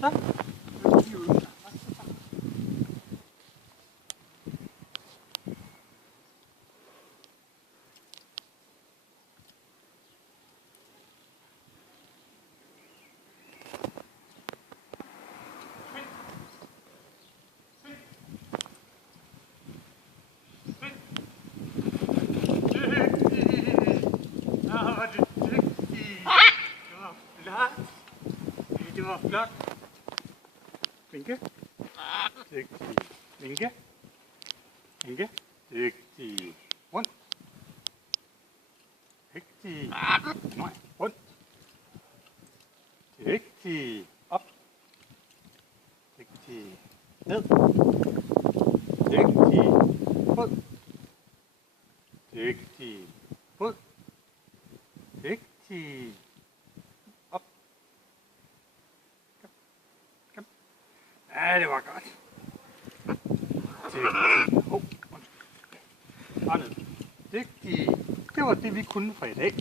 Så. Det var flot. Vinke. Dygtig. Vinke. Vinke. Dygtig. Rundt. Dygtig. Nej, rundt. Dygtig. Op. Dygtig. Ned. Dygtig. Fod. Dygtig. Fod. Dygtig. Op. Kom. Ja, det var godt. Dygtig. Og ned. Dygtig. Det var det, vi kunne for i dag.